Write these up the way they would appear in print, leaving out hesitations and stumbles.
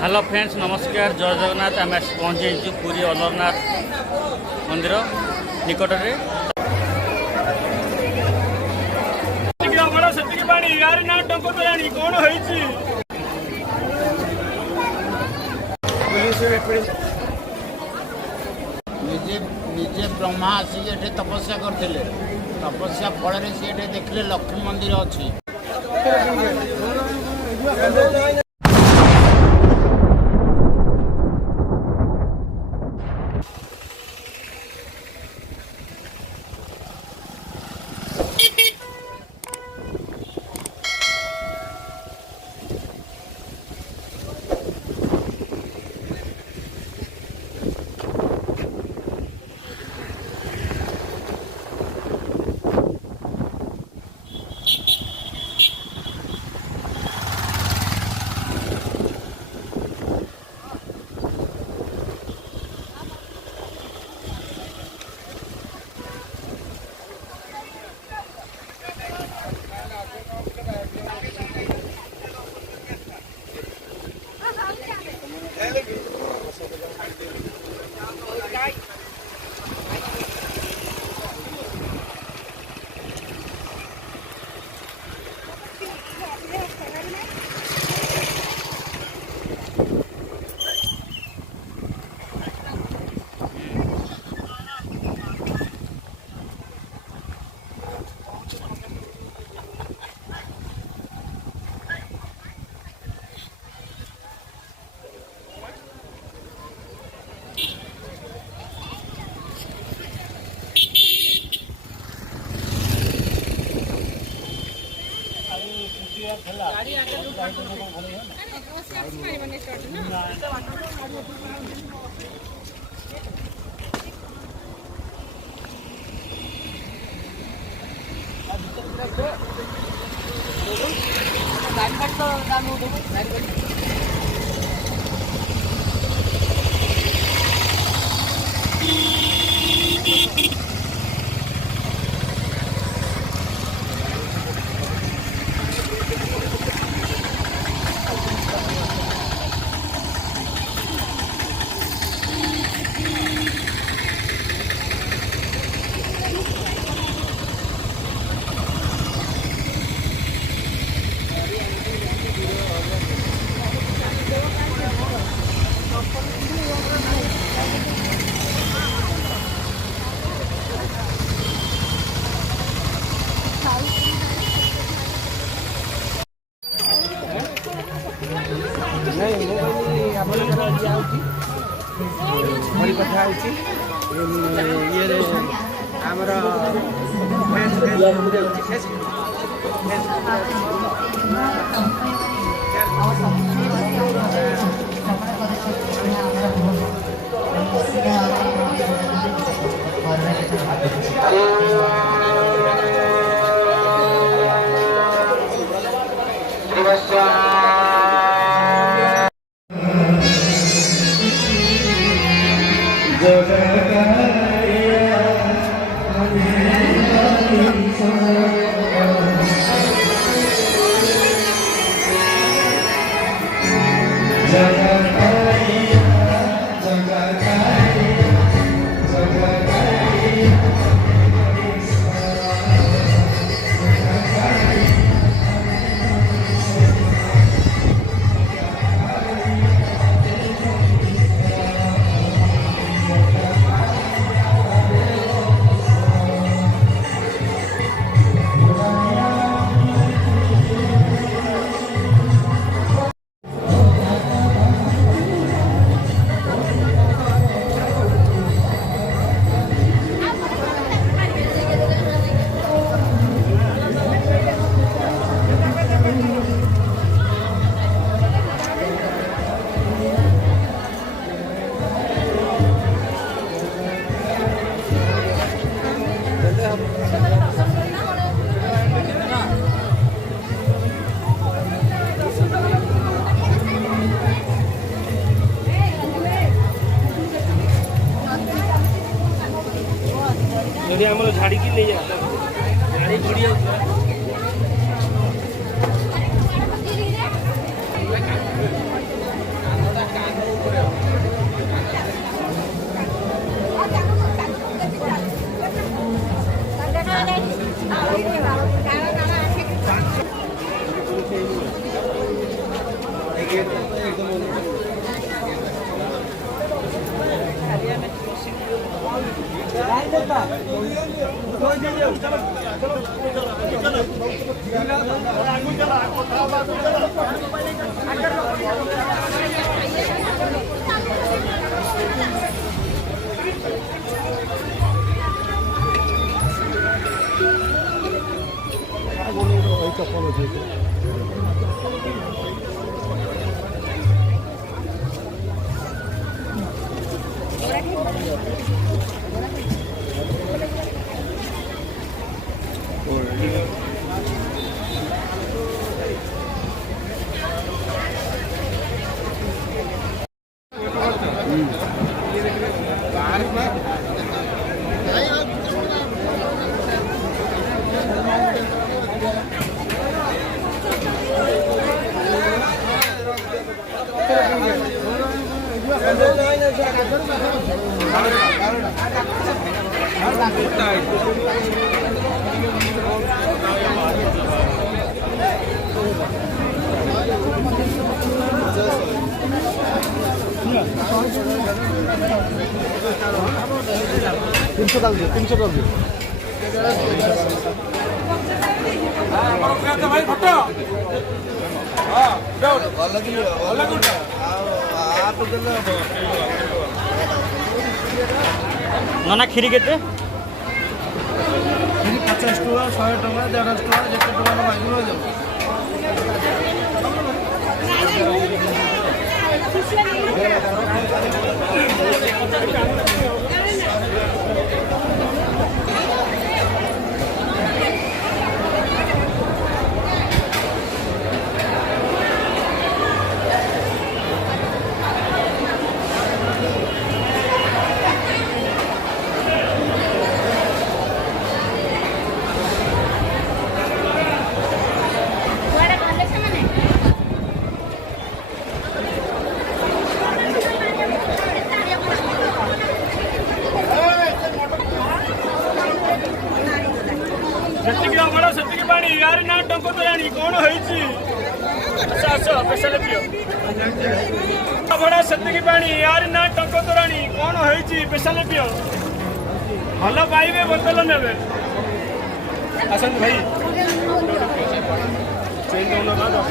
Hello friends नमस्कार जय जगन्नाथ आम पहुँची पुरी अलरनाथ मंदिर निकट में निजे ब्रह्मा आसिक ये तपस्या करते तपस्या फल सी देखले लक्ष्मी मंदिर अच्छी। भरी कथा आम झाड़ी की ले गाड़ी घोड़ी नना खीरी केते 50 टଙ୍କା 100 ଟଙ୍କା 150 ଟଙ୍କା ଯେତେ ଟଙ୍କା ମାଗିବ ଯାଉ ସେତିକି ଅମଳ ସେତିକି ପାଣି ୟାର ନା ଟଙ୍କ ତୋରାଣି କଣ ହେଇଛି ଆସ ପେଶାଲ ପିଅ ଭଡ଼ା ସେତିକି ପାଣି ୟାର ନା ଟଙ୍କ ତୋରାଣି କଣ ହେଇଛି ପେଶାଲ ପିଅ ଭଲ ପାଇବେ ବୋତଲ ନେବେ ଆସନ୍ତୁ ଭାଇ ଚେନ୍ ଦଉନ ନା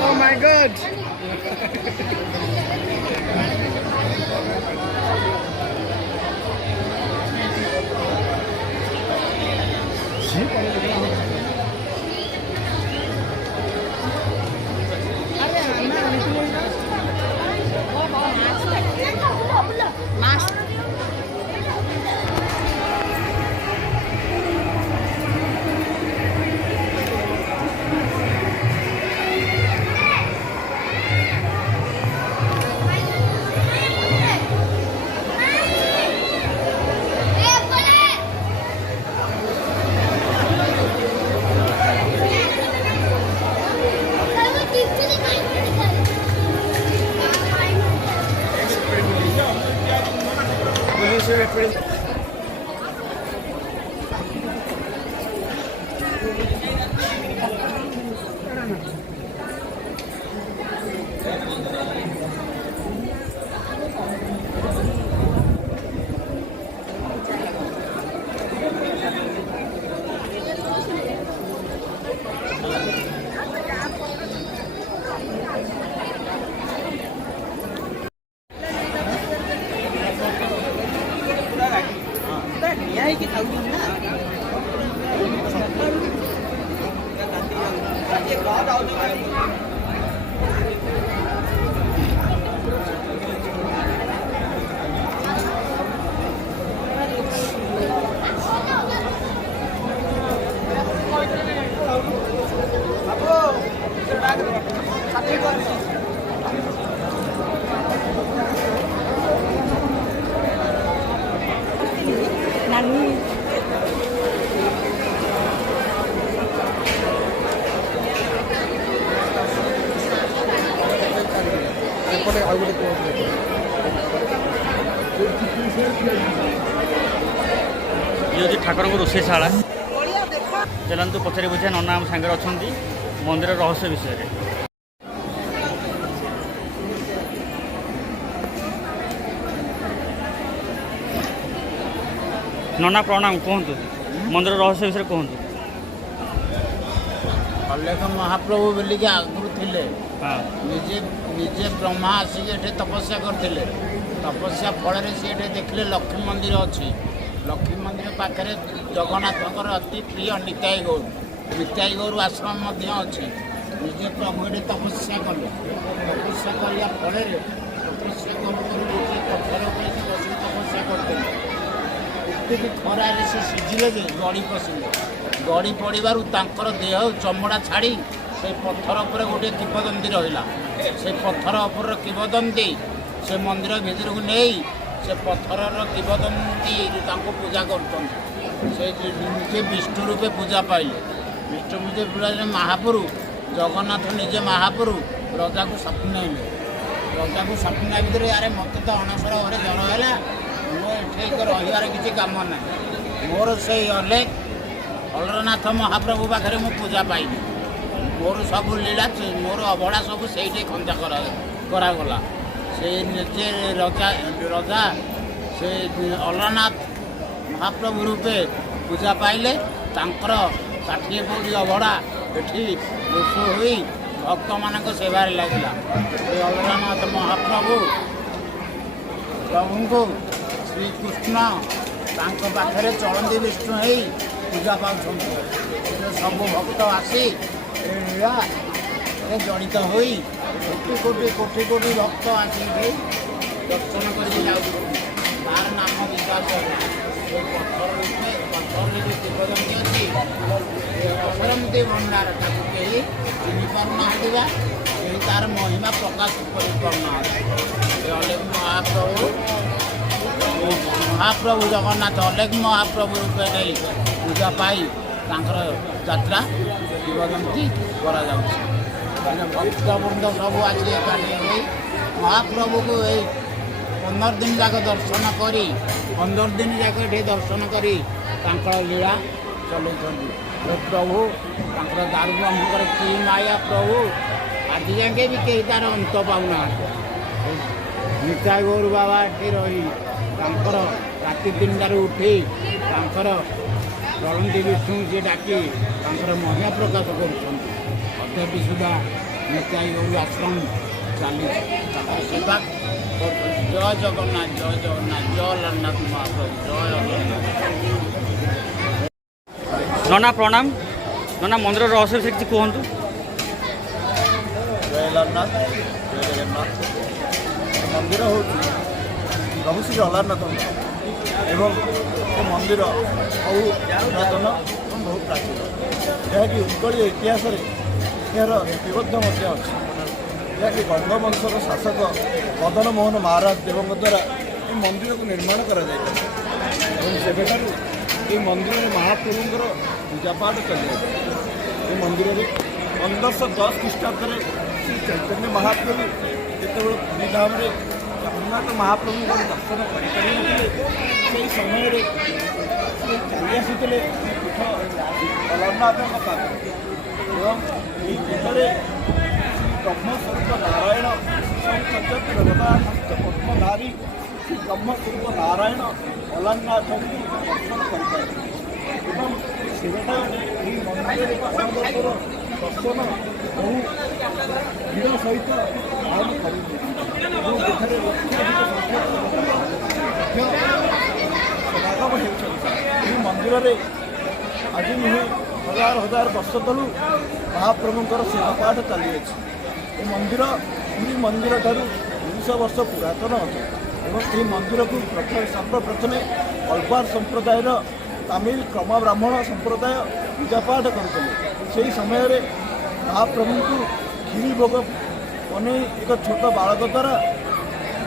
Oh my god. ଏପଟେ ଆଉ ଗୋଟେ କୁହନ୍ତୁ। ଇଏ ହେଉଛି ଠାକୁରଙ୍କ ରୋଷେଇଶାଳା। ଚାଲନ୍ତୁ ପଚାରି ବୁଝିବା ନନା ଆମ ସାଙ୍ଗରେ ଅଛନ୍ତି ମନ୍ଦିର ରହସ୍ୟ ବିଷୟରେ। ନନା ପ୍ରଣାମ, କୁହନ୍ତୁ ମନ୍ଦିର ରହସ୍ୟ ବିଷୟରେ କୁହନ୍ତୁ। ଅଲେଖ ମହାପ୍ରଭୁ ବୋଲିକି ଆଗରୁ ଥିଲେ। ହଁ ନିଜେ ବ୍ରହ୍ମା ଆସିକି ଏଠି ତପସ୍ୟା କରିଥିଲେ। ତପସ୍ୟା ଫଳରେ ସେ ଏଠି ଦେଖିଲେ ଲକ୍ଷ୍ମୀ ମନ୍ଦିର ଅଛି। ଲକ୍ଷ୍ମୀ ମନ୍ଦିର ପାଖରେ ଜଗନ୍ନାଥଙ୍କର ଅତି ପ୍ରିୟ ନିତାଇ ଗୌର। ନିତାଇ ଗୌର ଆଶ୍ରମ ମଧ୍ୟ ଅଛି। ନିଜେ ପ୍ରଭୁ ଏଠି ତପସ୍ୟା କଲେ। ତପସ୍ୟା କରିବା ଫଳରେ ତପସ୍ୟା କରୁ କରୁ ଗୋଟିଏ ପଥର ଉପରେ ସେ ବସି ତପସ୍ୟା କରିଥିଲେ। ଏତିକି ଖରାରେ ସେ ସିଝିଲେ ଯେ ଗଡ଼ି ପଶିଲେ। ଗଡ଼ି ପଡ଼ିବାରୁ ତାଙ୍କର ଦେହ ଚମଡ଼ା ଛାଡ଼ି ସେ ପଥର ଉପରେ ଗୋଟିଏ କିମ୍ବଦନ୍ତୀ ରହିଲା। ସେ ପଥର ଉପରର କିମ୍ବଦନ୍ତୀ ସେ ମନ୍ଦିର ଭିତରକୁ ନେଇ ସେ ପଥରର କିମ୍ବଦନ୍ତୀ ତାଙ୍କୁ ପୂଜା କରୁଛନ୍ତି। ସେ ନିଜେ ବିଷ୍ଣୁ ରୂପେ ପୂଜା ପାଇଲେ। ବିଷ୍ଣୁ ରୂପେ ପୂଜା ମହାପୁରୁ ଜଗନ୍ନାଥ ନିଜେ ମହାପୁରୁ ରଜାକୁ ସ୍ୱପ୍ନାଇଲେ। ରଜାକୁ ସ୍ୱପ୍ନା ଭିତରେ ଆରେ ମୋତେ ତ ଅଣସର ଘରେ ଜ୍ୱର ହେଲା, ମୁଁ ଏଠି ରହିବାର କିଛି କାମ ନାହିଁ। ମୋର ସେଇ ଅଲରନାଥ ମହାପ୍ରଭୁ ପାଖରେ ମୁଁ ପୂଜା ପାଇଲି। ମୋର ସବୁ ଲୀଳା ମୋର ଅବଢ଼ା ସବୁ ସେଇଠି ଖଞ୍ଜା କରାଗଲା। ସେ ନିଜେ ରଜା ସେ ଅଲରନାଥ ମହାପ୍ରଭୁ ରୂପେ ପୂଜା ପାଇଲେ। ତାଙ୍କର 60 ପଉଡ଼ି ଅବଢ଼ା ଏଠି ରୋଷେଇ ହୋଇ ଭକ୍ତମାନଙ୍କ ସେବାରେ ଲାଗିଲା। ସେ ଅଲରନାଥ ମହାପ୍ରଭୁ ପ୍ରଭୁଙ୍କୁ ଶ୍ରୀକୃଷ୍ଣ ତାଙ୍କ ପାଖରେ ଚଳନ୍ତି ବିଷ୍ଣୁ ହେଇ ପୂଜା ପାଉଛନ୍ତି। ସବୁ ଭକ୍ତ ଆସି ଜଡ଼ିତ ହୋଇ କୋଟି କୋଟି ଭକ୍ତ ଆସିକି ଦର୍ଶନ କରିକି ଯାଉଛନ୍ତି। ତାର ନାମ ବିକାଶ ସେ ପଥରରେ ଯେଉଁ କିମ୍ବଦନ୍ତୀ ଅଛି ଅସରନ୍ତି ଭଣ୍ଡାର, ତାକୁ କେହି ଚିହ୍ନି ପାରୁନାହାନ୍ତି ବା କେହି ତାର ମହିମା ପ୍ରକାଶ କରିପାରୁନାହାନ୍ତି। ସେ ଅଲେଖ ମହାପ୍ରଭୁ ଜଗନ୍ନାଥ ଅଲେଖ ମହାପ୍ରଭୁ ରୂପେ ନେଇ ପୂଜା ପାଇ ତାଙ୍କର ଯାତ୍ରା କିମ୍ବଦନ୍ତୀ କରାଯାଉଛି। ଭକ୍ତବୃନ୍ଦ ସବୁ ଆସି ଏକାଠି ହୋଇ ମହାପ୍ରଭୁକୁ ଏଇ 15 ଦିନ ଯାକ ଦର୍ଶନ କରି 15 ଦିନ ଯାକ ଏଠି ଦର୍ଶନ କରି ତାଙ୍କର ଲୀଳା ଚଲାଉଛନ୍ତି। ପ୍ରଭୁ ତାଙ୍କର ଦାରୁବ୍ରହ୍ମଙ୍କର କି ମାୟା ପ୍ରଭୁ ଆଜି ଯାକେ ବି କେହି ତାର ଅନ୍ତ ପାଉନାହାନ୍ତି। ନିତାଇ ଗୌର ବାବା ଏଠି ରହି ତାଙ୍କର ରାତି 3ଟାରୁ ଉଠି ତାଙ୍କର ଚଳନ୍ତି ବିଷ୍ଣୁ ଯିଏ ଡାକି ତାଙ୍କର ମହିମା ପ୍ରକାଶ କରୁଛନ୍ତି। ଅଦ୍ୟାପି ସୁଦ୍ଧା ନିତାଇ ଗୌର ଆଶ୍ରମ ଚାଲିଛି, ତାଙ୍କର ସେବା କରୁଛନ୍ତି। ଜୟ ଜଗନ୍ନାଥ, ଜୟ ଜଗନ୍ନାଥ, ଜୟ ଅଲରନାଥ ମହାପ୍ରଭୁ, ଜୟ ଅଲରନାଥ। ନନା ପ୍ରଣାମ। ନନା ମନ୍ଦିର ରହସ୍ୟ ବିଷୟରେ କିଛି କୁହନ୍ତୁ। ଜୟ ଅଲାରନାଥ, ଜୟ ଜଗନ୍ନାଥ। ମନ୍ଦିର ହେଉଛି ପ୍ରଭୁ ଶ୍ରୀ ଅଲାରନାଥଙ୍କ ଏବଂ ଏ ମନ୍ଦିର ବହୁ ପୁରାତନ ଏବଂ ବହୁତ ପ୍ରାଚୀନ, ଯାହାକି ଉତ୍କଳୀୟ ଇତିହାସରେ ଏହାର ଲିପିବଦ୍ଧ ମଧ୍ୟ ଅଛି। ଯାହାକି ଗଙ୍ଗବଂଶର ଶାସକ ମଦନ ମୋହନ ମହାରାଜ ଦେବଙ୍କ ଦ୍ୱାରା ଏ ମନ୍ଦିରକୁ ନିର୍ମାଣ କରାଯାଇଥିଲା ଏବଂ ସେବେଠାରୁ ଏ ମନ୍ଦିରରେ ମହାପ୍ରଭୁଙ୍କର ପୂଜାପାଠ ଚାଲିଯାଇଛି। ଏ ମନ୍ଦିରରେ 1510 ଖ୍ରୀଷ୍ଟାବ୍ଦରେ ଶ୍ରୀ ଚୈତନ୍ୟ ମହାପ୍ରଭୁ ଯେତେବେଳେ ପୁରୀ ଧାମରେ ଜଗନ୍ନାଥ ମହାପ୍ରଭୁଙ୍କର ଦର୍ଶନ କରିପାରିନଥିଲେ, ସେହି ସମୟରେ ସେ ଚାଲି ଆସିଥିଲେ ପୀଠ ଅଲରନାଥଙ୍କ ପାଖରେ ଏବଂ ଏହି ପୀଠରେ ବ୍ରହ୍ମସ୍ୱରୂପ ନାରାୟଣ ପଦ୍ମଧାରୀ ଶ୍ରୀ ବ୍ରହ୍ମସ୍ୱରୂପ ନାରାୟଣ ଅଲାରନାଥଙ୍କୁ ଦର୍ଶନ କରିପାରିଥିଲେ ଏବଂ ସେବେଠା ଏହି ମନ୍ଦିରରେ ଦର୍ଶନ ବହୁ ଭିଡ଼ ସହିତ ଆରମ୍ଭ କରିଥିଲେ ଏବଂ ଏଠାରେ ଲକ୍ଷାଧିକ ସଂଖ୍ୟାରେ ସମାଗମ ହେଉଛନ୍ତି। ଏହି ମନ୍ଦିରରେ ଆଜି ନୁହେଁ हजार हजार वर्ष तलू महाप्रभुंर सेवापाठ चली ए मंदिर पुरी मंदिर ठारू 200 वर्ष पुरातन अच्छे ये मंदिर को सर्वप्रथम अल्पार संप्रदाय तमिल क्रम ब्राह्मण संप्रदाय पूजापाठ करते से समय महाप्रभु को खीरी भोग बन एक छोट बालक द्वारा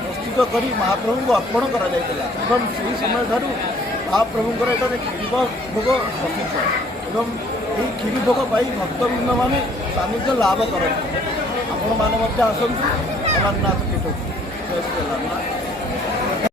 प्रस्तुत कर महाप्रभु को अर्पण कर समय ठार महाप्रभुंर एटारे खीरी भोग प्रसिद्ध एवं यही खीरी भोग पाई भक्तवृंद मैंने सानिध्य लाभ करते आपण मैंने आसतु अमरनाथ पीठ जय श्री राम।